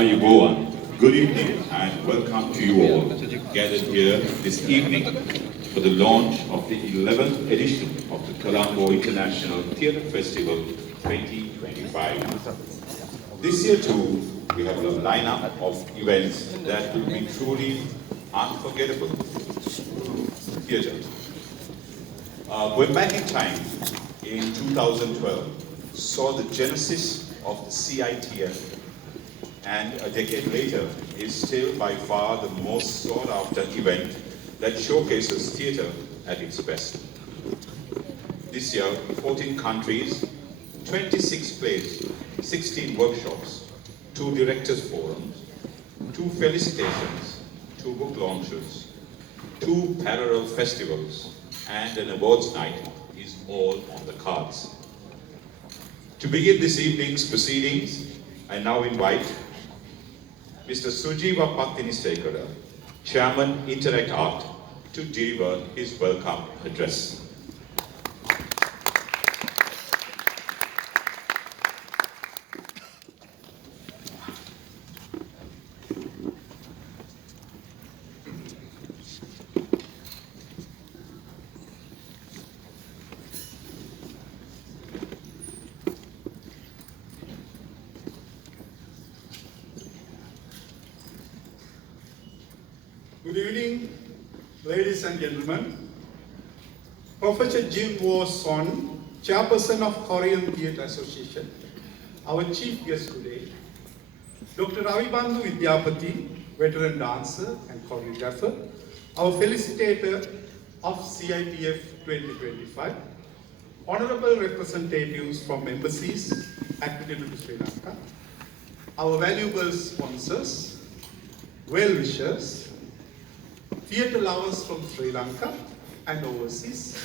Ayubowan. Good evening and welcome to you all gathered here this evening for the launch of the 11th edition of the Colombo International Theatre Festival 2025. This year too, we have a lineup of events that will be truly unforgettable. Theatre. Going back in time, in 2012, saw the genesis of the CITF, and a decade later is still by far the most sought after event that showcases theatre at its best. This year, 14 countries, 26 plays, 16 workshops, 2 directors' forums, 2 felicitations, 2 book launches, 2 parallel festivals, and an awards night is all on the cards. To begin this evening's proceedings, I now invite Mr. Sujiva Pattinisekara, Chairman Interact Art, to deliver his welcome address. Good evening, ladies and gentlemen. Professor Jim Woo-Son, Chairperson of Korean Theatre Association, our chief guest today, Dr. Ravibandhu Vidyapati, veteran dancer and choreographer, our felicitator of CITF 2025, honorable representatives from embassies accredited to Sri Lanka, our valuable sponsors, well-wishers, theatre lovers from Sri Lanka and overseas,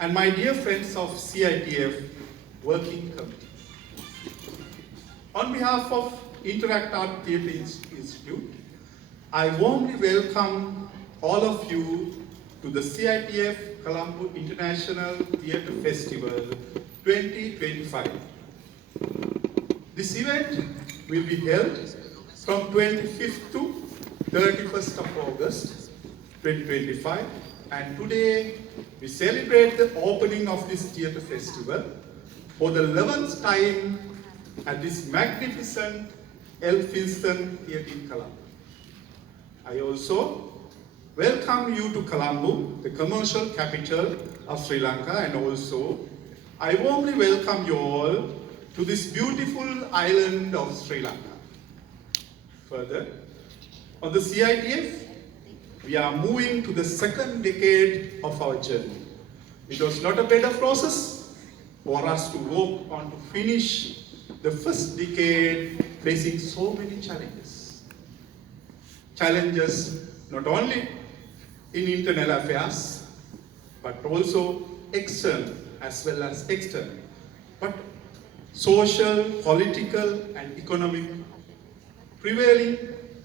and my dear friends of CITF Working Committee. On behalf of Interact Art Theatre Institute, I warmly welcome all of you to the CITF Colombo International Theatre Festival 2025. This event will be held from 25th to 31st of August 2025, and today we celebrate the opening of this theatre festival for the 11th time at this magnificent Elphinstone Theatre in Colombo. I also welcome you to Colombo, the commercial capital of Sri Lanka, and also I warmly welcome you all to this beautiful island of Sri Lanka. Further, on the CITF, we are moving to the second decade of our journey. It was not a better process for us to walk on to finish the first decade facing so many challenges. Challenges not only in internal affairs, but also external as well as external. But social, political, and economic prevailing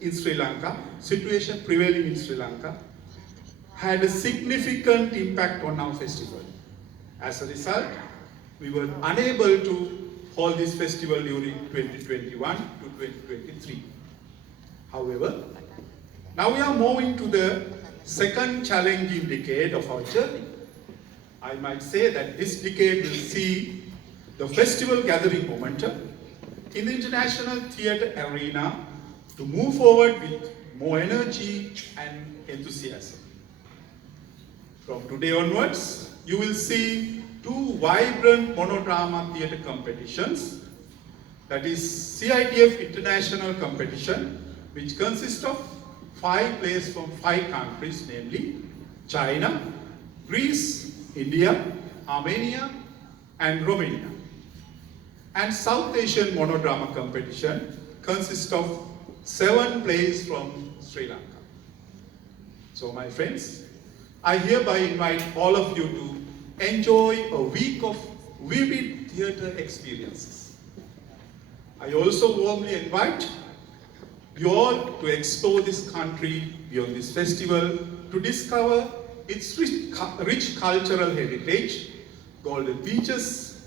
in Sri Lanka, situation prevailing in Sri Lanka, had a significant impact on our festival. As a result, we were unable to hold this festival during 2021 to 2023. However, now we are moving to the second challenging decade of our journey. I might say that this decade will see the festival gathering momentum in the international theatre arena to move forward with more energy and enthusiasm. From today onwards, you will see 2 vibrant monodrama theatre competitions, that is CITF International Competition, which consists of 5 plays from 5 countries, namely China, Greece, India, Armenia, and Romania. And South Asian monodrama competition consists of 7 plays from Sri Lanka. So my friends, I hereby invite all of you to enjoy a week of vivid theatre experiences. I also warmly invite you all to explore this country beyond this festival to discover its rich cultural heritage, golden beaches,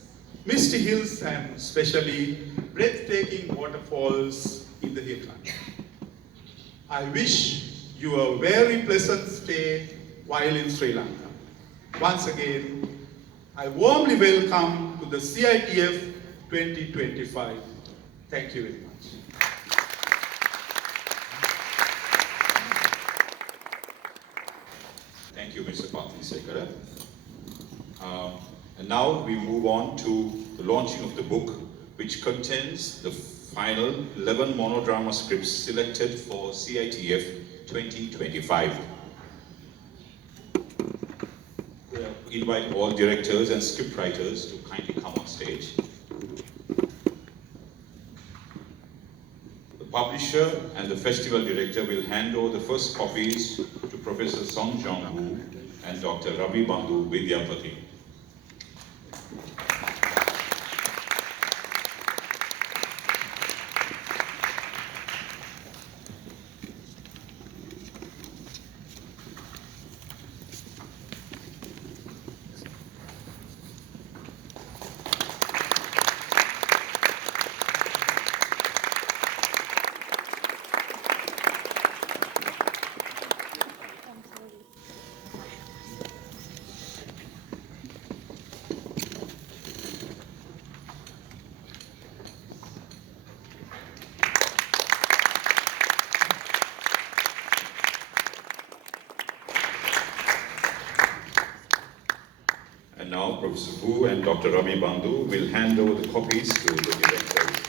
misty hills, and especially breathtaking waterfalls in the hill country. I wish you a very pleasant stay while in Sri Lanka. Once again, I warmly welcome to the CITF 2025. Thank you very much. Thank you, Mr. Pathisekara. And now we move on to the launching of the book, which contains the final 11 monodrama scripts selected for CITF 2025. We invite all directors and scriptwriters to kindly come on stage. The publisher and the festival director will hand over the first copies to Professor Song Jong-woo and Dr. Ravi Bandhu Vidyapati. And now Professor Wu and Dr. Ravi Bandhu will hand over the copies to the directors.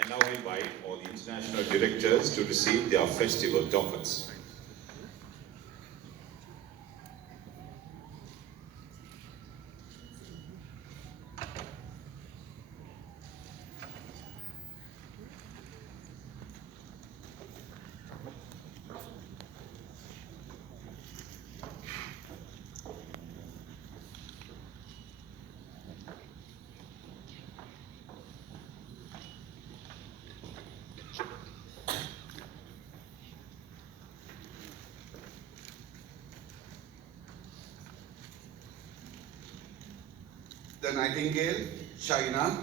And now I invite all the international directors to receive their festival dockets. The Nightingale, China.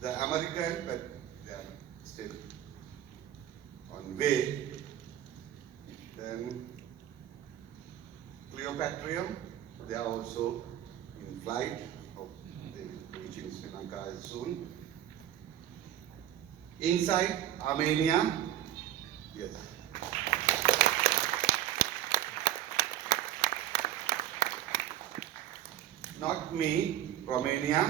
The American, but they are still on way. Then Cleopatra, they are also in flight. Hope they will reach in Sri Lanka soon. Inside Armenia, yes. Not me, Romania.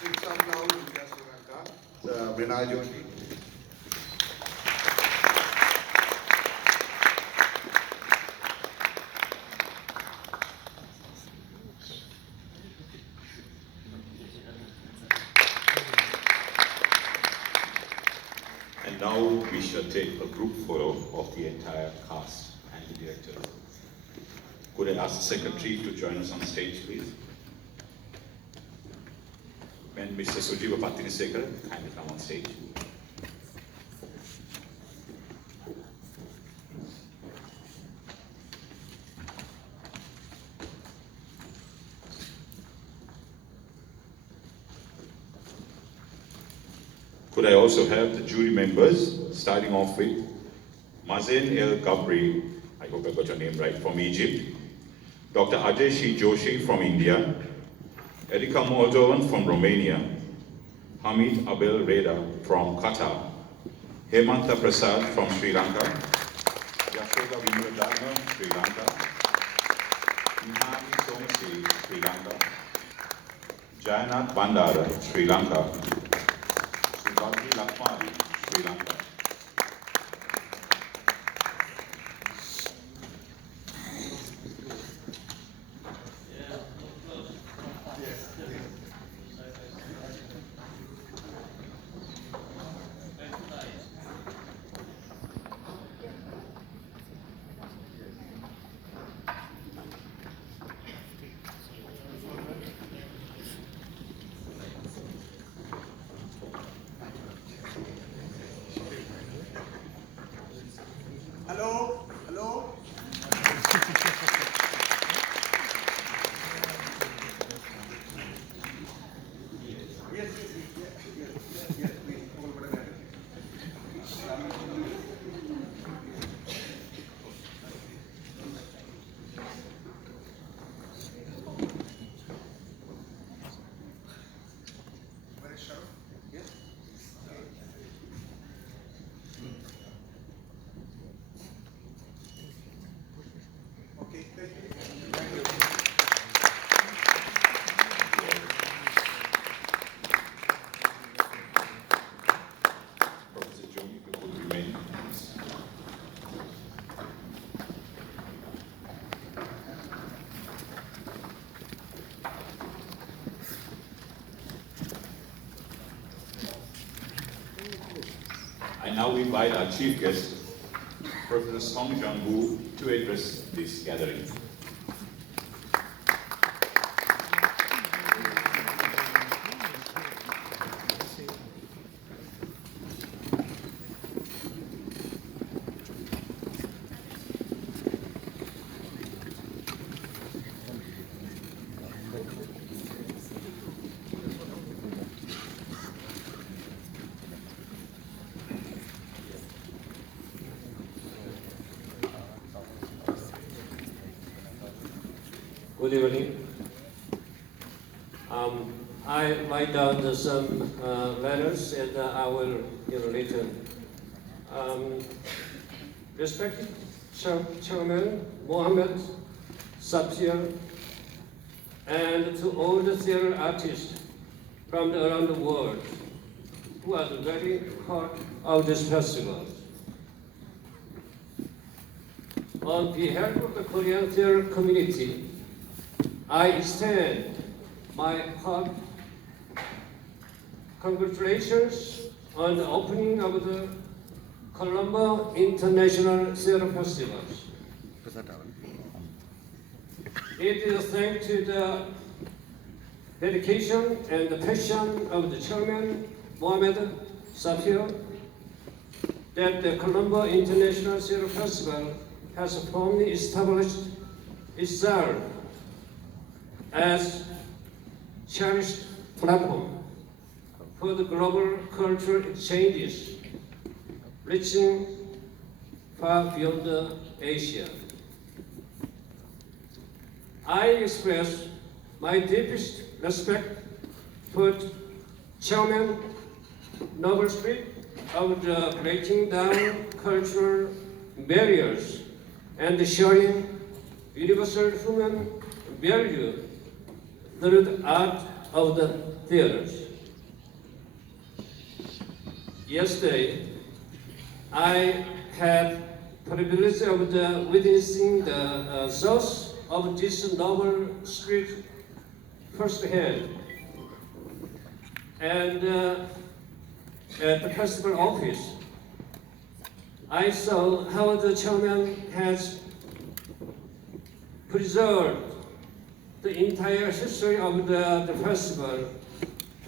Six of now, India, Sri Lanka, the Benajoti. And now we shall take a group photo of the entire cast and the director. Could I ask the secretary to join us on stage, please? And Mr. Sujiva Patinisekar, kindly come on stage. Could I also have the jury members, starting off with Mazen El Gabri, I hope I got your name right, from Egypt, Dr. Ajeshi Joshi from India, Erika Moldovan from Romania, Hamid Abel Reda from Qatar, Hemanta Prasad from Sri Lanka, Yashoda Vinodana, Sri Lanka, Nihari Somasi, Sri Lanka, Jayanath Bandara, Sri Lanka, Sivadri Lakmari, Sri Lanka. Hello, hello. Yes, please. Where is Sharon? Yes. Okay, thank you. Thank you. Professor Joe, if you could remain. I now invite our chief guest, Professor Song Jang-woo, to address this gathering. Good evening. I write down some letters and I will return. Respected Chairman Mohammed Safir, and to all the theater artists from around the world who are very part of this festival. On behalf of the Korean theater community, I extend my heart congratulations on the opening of the Colombo International Theatre Festival. It is thanks to the dedication and the passion of the chairman, Mohammed Safir, that the Colombo International Theatre Festival has firmly established itself as cherished platform for the global cultural exchanges, reaching far beyond Asia. I express my deepest respect for Chairman noble spirit of the breaking down cultural barriers and sharing universal human value through the art of the theaters. Yesterday, I had privilege of witnessing the source of this noble spirit firsthand. And at the festival office, I saw how the chairman has preserved the entire history of the festival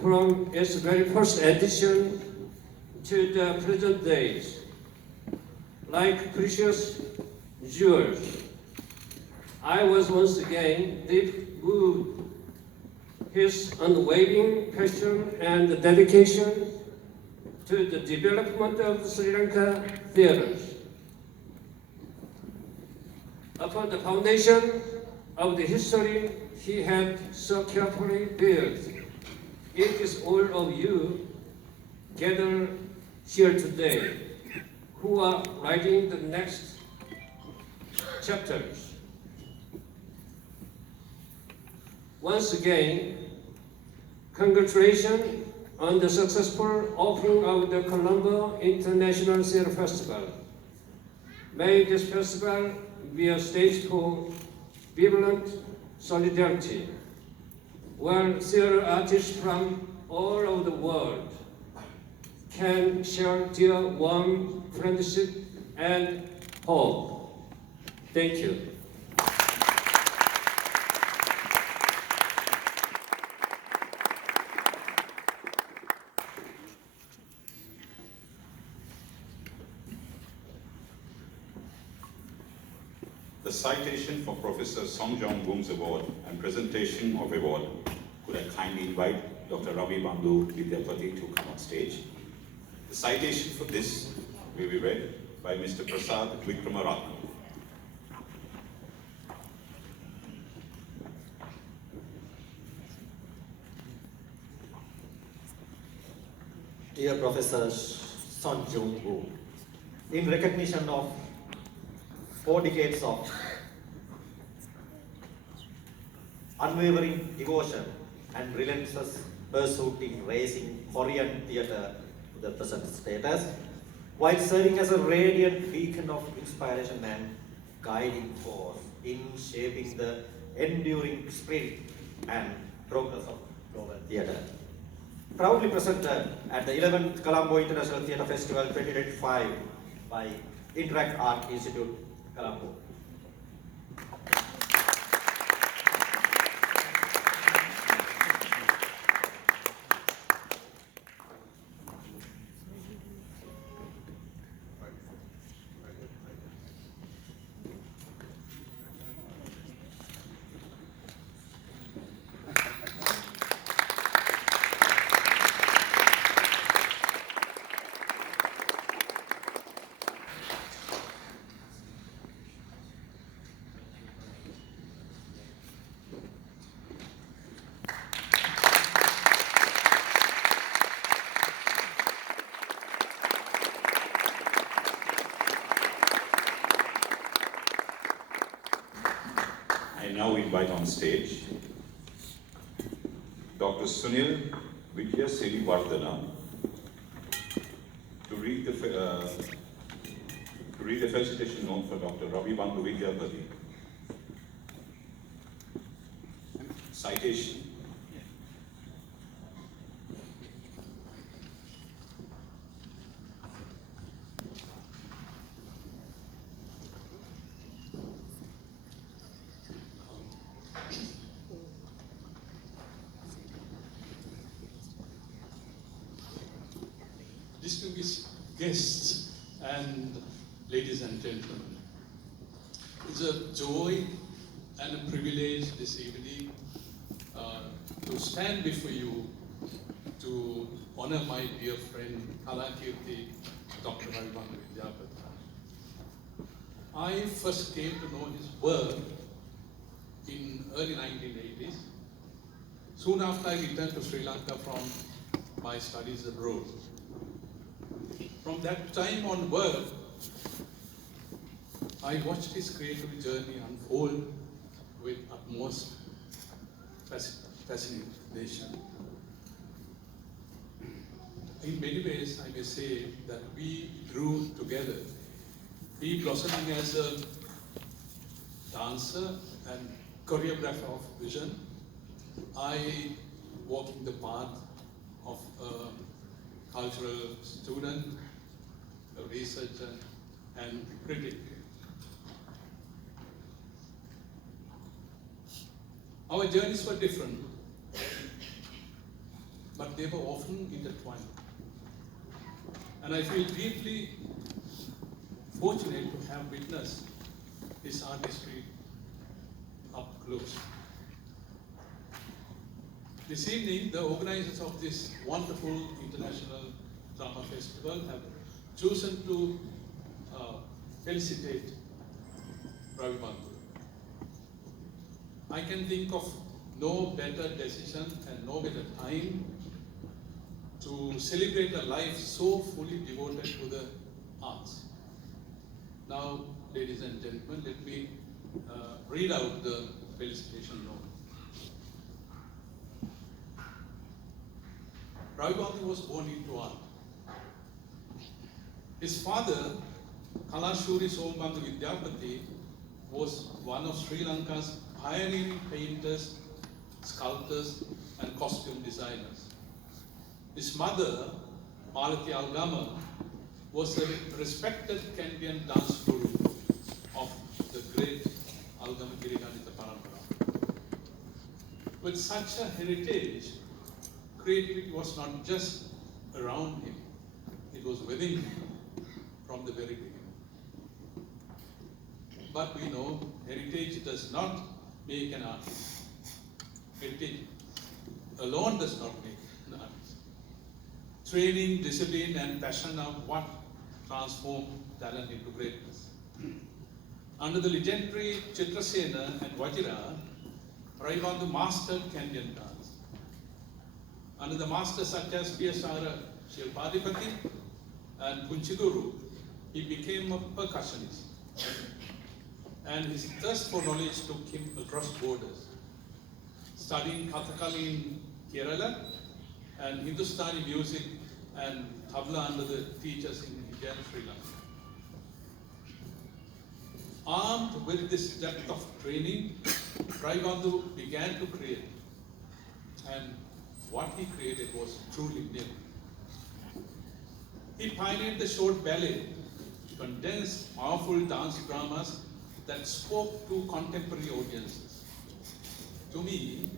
from its very first edition to the present days. Like precious jewels, I was once again deeply moved. His unwavering passion and dedication to the development of the Sri Lanka theatres. Upon the foundation of the history he had so carefully built, it is all of you gathered here today who are writing the next chapters. Once again, congratulations on the successful opening of the Colombo International Theatre Festival. May this festival be a stage for vibrant solidarity, where theatre artists from all over the world can share their warm friendship and hope. Thank you. The citation for Professor Song Jong Boom's award and presentation of award, could I kindly invite Dr. Ravi Bandhu Vidyapati to come on stage. The citation for this will be read by Mr. Prasad Vikramaratne. Dear Professor Son Jung Woo, in recognition of 4 decades of unwavering devotion and relentless pursuit in raising Korean theatre to the present status, while serving as a radiant beacon of inspiration and guiding force in shaping the enduring spirit and progress of global theatre. Proudly presented at the 11th Colombo International Theatre Festival 2025 by Interact Art Institute, Colombo. I now invite on stage Dr. Sunil Vidyasirivardhana to read the felicitation note for Dr. Ravi Bandhu Vidyapati. Citation. Distinguished guests and ladies and gentlemen, it's a joy and a privilege this evening to stand before you to honor my dear friend Kalakirti, Dr. Ravi Bandhu Vidyapati. I first came to know his work in early 1980s, soon after I returned to Sri Lanka from my studies abroad. From that time onward, I watched his creative journey unfold with utmost fascination. In many ways, I may say that we grew together. He blossoming as a dancer and choreographer of vision, I walking the path of a cultural student, a researcher, and critic. Our journeys were different, but they were often intertwined. And I feel deeply fortunate to have witnessed his artistry up close. This evening, the organizers of this wonderful international drama festival have chosen to felicitate Ravi Bandhu. I can think of no better decision and no better time to celebrate a life so fully devoted to the arts. Now, ladies and gentlemen, let me read out the felicitation note. Ravi Bandhu was born into art. His father, Kalashuri Sombandhu Vidyapati, was one of Sri Lanka's pioneering painters, sculptors, and costume designers. His mother, Malati Algama, was a respected Kenyan dance guru of the great Algama Giriganitha Parampara. With such a heritage, creativity was not just around him, it was within him from the very beginning. But we know heritage does not make an artist. Heritage alone does not make an artist. Training, discipline, and passion are what transform talent into greatness. Under the legendary Chitrasena and Vajira, Ravi Bandhu mastered Kenyan dance. Under the masters such as P.S.R. Shilpadipati and Punchiduru, he became a percussionist. And his thirst for knowledge took him across borders, studying Kathakali in Kerala and Hindustani music and tabla under the teachers in India and Sri Lanka. Armed with this depth of training, Ravi Bandhu began to create, and what he created was truly new. He pioneered the short ballet, condensed powerful dance dramas that spoke to contemporary audiences. To me,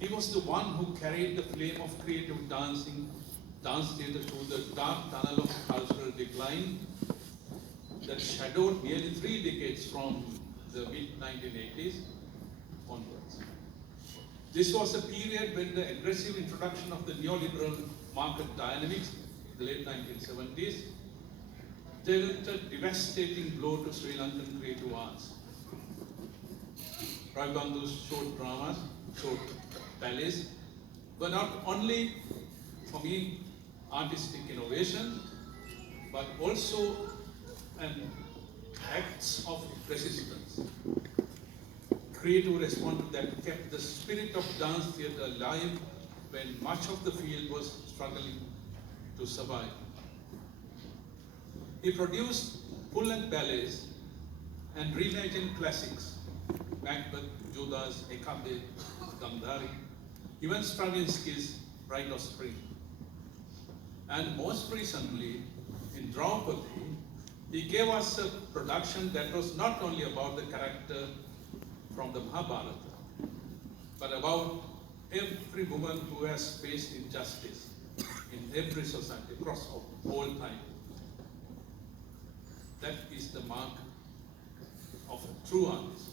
he was the one who carried the flame of creative dance theatre through the dark tunnel of cultural decline that shadowed nearly 3 decades from the mid-1980s onwards. This was a period when the aggressive introduction of the neoliberal market dynamics in the late 1970s dealt a devastating blow to Sri Lankan creative arts. Ravi Bandhu's short dramas, short ballets, were not only, for me, artistic innovation, but also acts of resistance. Creative response that kept the spirit of dance theatre alive when much of the field was struggling to survive. He produced full-length ballets and reimagined classics, Macbeth, Judas, Hecate, Gandhari, even Stravinsky's Rite of Spring. And most recently, in Draupadi, he gave us a production that was not only about the character from the Mahabharata, but about every woman who has faced injustice in every society across all time. That is the mark of a true artist,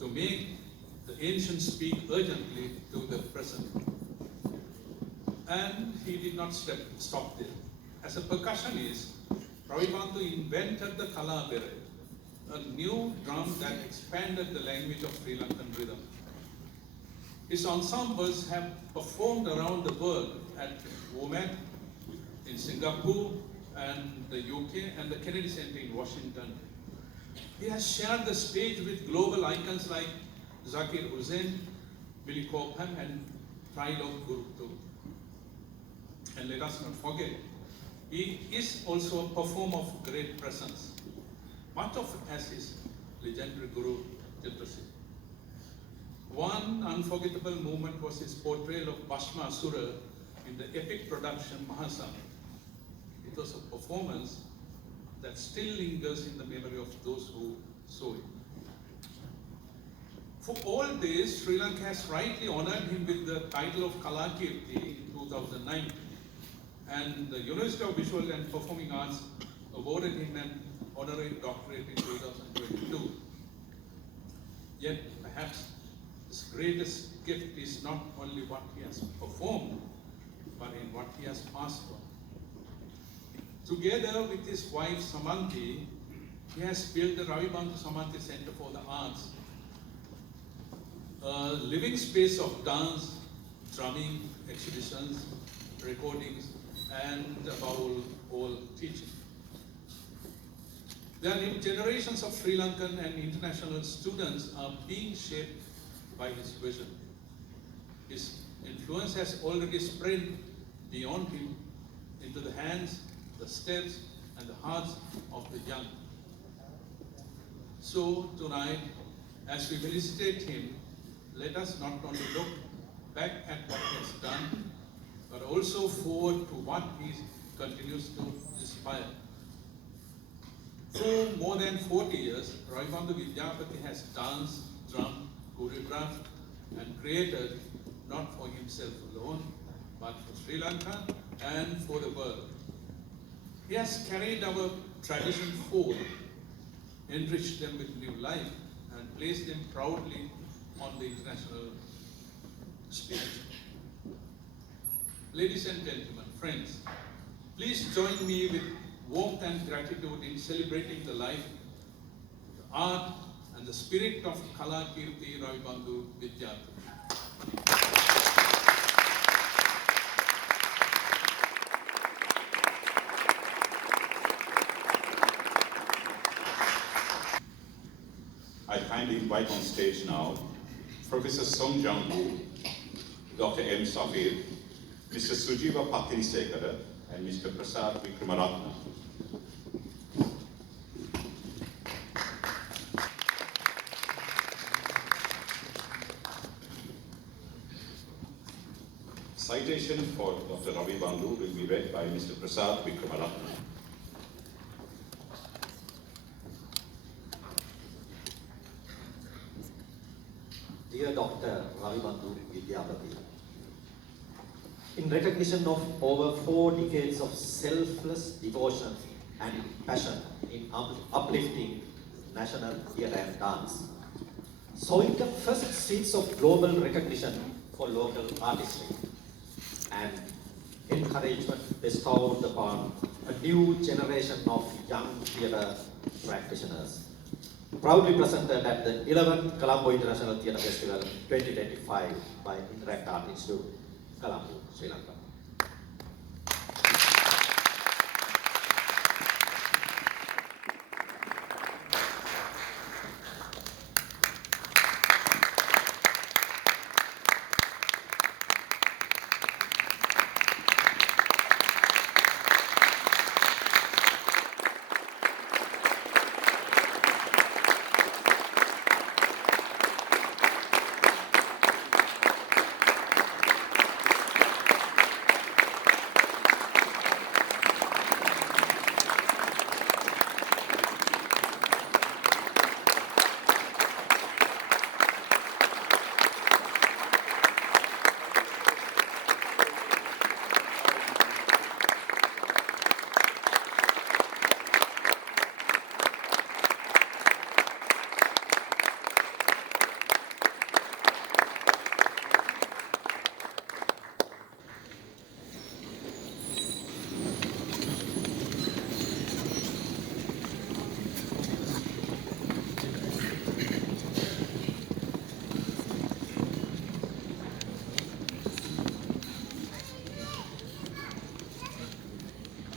to make the ancient speak urgently to the present. And he did not stop there. As a percussionist, Ravi Bandhu invented the Kalabere, a new drum that expanded the language of Sri Lankan rhythm. His ensembles have performed around the world at WOMAD in Singapore and the UK and the Kennedy Center in Washington. He has shared the stage with global icons like Zakir Hussain, Billy Cobham and Trilok Guruktu. And let us not forget, he is also a performer of great presence, much of it as his legendary guru, Chitrasena. One unforgettable moment was his portrayal of Bhashma Asura in the epic production Mahasabha. It was a performance that that still lingers in the memory of those who saw it. For all this, Sri Lanka has rightly honored him with the title of Kalakirti in 2009, and the University of Visual and Performing Arts awarded him an honorary doctorate in 2022. Yet, perhaps his greatest gift is not only what he has performed, but in what he has passed on. Together with his wife Samanthi, he has built the Ravi Bandhu Samanthi Center for the Arts, a living space of dance, drumming, exhibitions, recordings, and above all teaching. There are new generations of Sri Lankan and international students are being shaped by his vision. His influence has already spread beyond him into the hands, the steps, and the hearts of the young. So tonight, as we felicitate him, let us not only look back at what he has done, but also forward to what he continues to inspire. For more than 40 years, Ravi Bandhu Vidyapati has danced, drummed, choreographed, and created not for himself alone, but for Sri Lanka and for the world. He has carried our tradition forward, enriched them with new life, and placed them proudly on the international stage. Ladies and gentlemen, friends, please join me with warmth and gratitude in celebrating the life, the art, and the spirit of Kalakirti Ravi Bandhu Vidyapati. I kindly invite on stage now Professor Song Jung-woo, Dr. M. Safir, Mr. Sujiva Patinisekara, and Mr. Prasad Vikramaratne. Citation for Dr. Ravi Bandhu will be read by Mr. Prasad Vikramaratne. Dear Dr. Ravi Bandhu Vidyapati, in recognition of over 4 decades of selfless devotion and passion in uplifting national theatre and dance, sowing the first seeds of global recognition for local artistry, and encouragement bestowed upon a new generation of young theatre practitioners. Proudly presented at the 11th Colombo International Theatre Festival 2025 by Interact Art Institute, Colombo, Sri Lanka.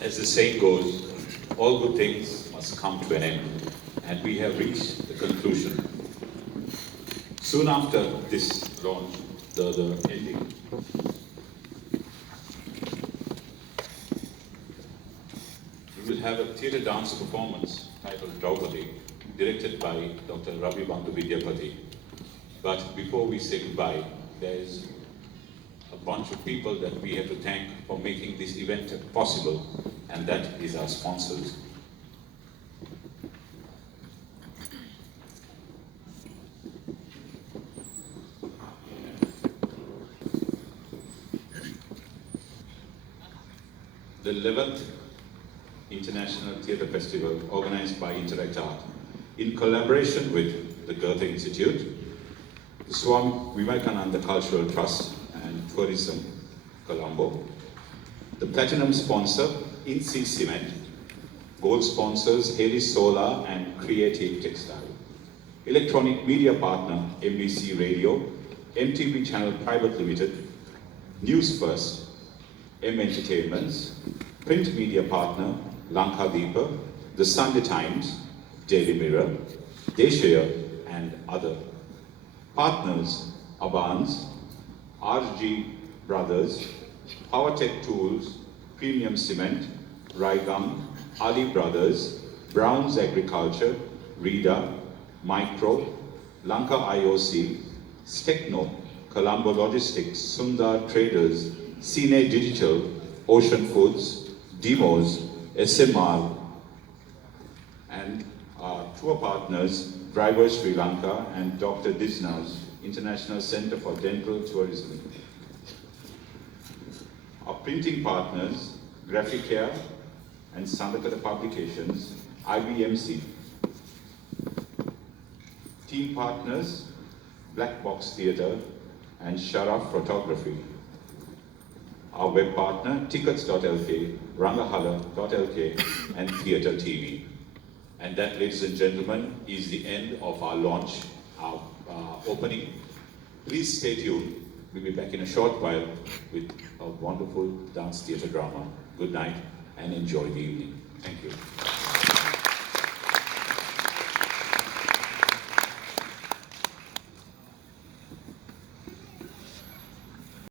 As the saying goes, all good things must come to an end, and we have reached the conclusion. Soon after this launch, the ending, we will have a theatre dance performance titled Draupadi, directed by Dr. Ravi Bandhu Vidyapati. But before we say goodbye, there is a bunch of people that we have to thank for making this event possible, and that is our sponsors. the 11th International Theatre Festival organized by Interact Art in collaboration with the Goethe Institute, the Swami Vivekananda Cultural Trust and Tourism, Colombo, the platinum sponsor, INSEE Cement, gold sponsors, Haley Solar and Creative Textile, electronic media partner, MBC Radio, MTV Channel Private Limited, News First, M Entertainments, print media partner, Lanka Deepa, The Sunday Times, Daily Mirror, Deshaya, and other. Partners, Avans, RG Brothers, PowerTech Tools, Premium Cement, Raigam, Ali Brothers, Brown's Agriculture, Rida, Micro, Lanka IOC, Stekno, Colombo Logistics, Sundar Traders, Cine Digital, Ocean Foods, Demos, SMR, and our tour partners, Driver Sri Lanka and Dr. Disna's International Center for Dental Tourism. Our printing partners, Graphicare and Sandakata Publications, IBMC. Team partners, Black Box Theatre and Sharaf Photography. Our web partner, tickets.lk, rangahala.lk, and Theatre TV. And that, ladies and gentlemen, is the end of our launch, our opening. Please stay tuned. We'll be back in a short while with a wonderful dance theatre drama. Good night and enjoy the evening. Thank you.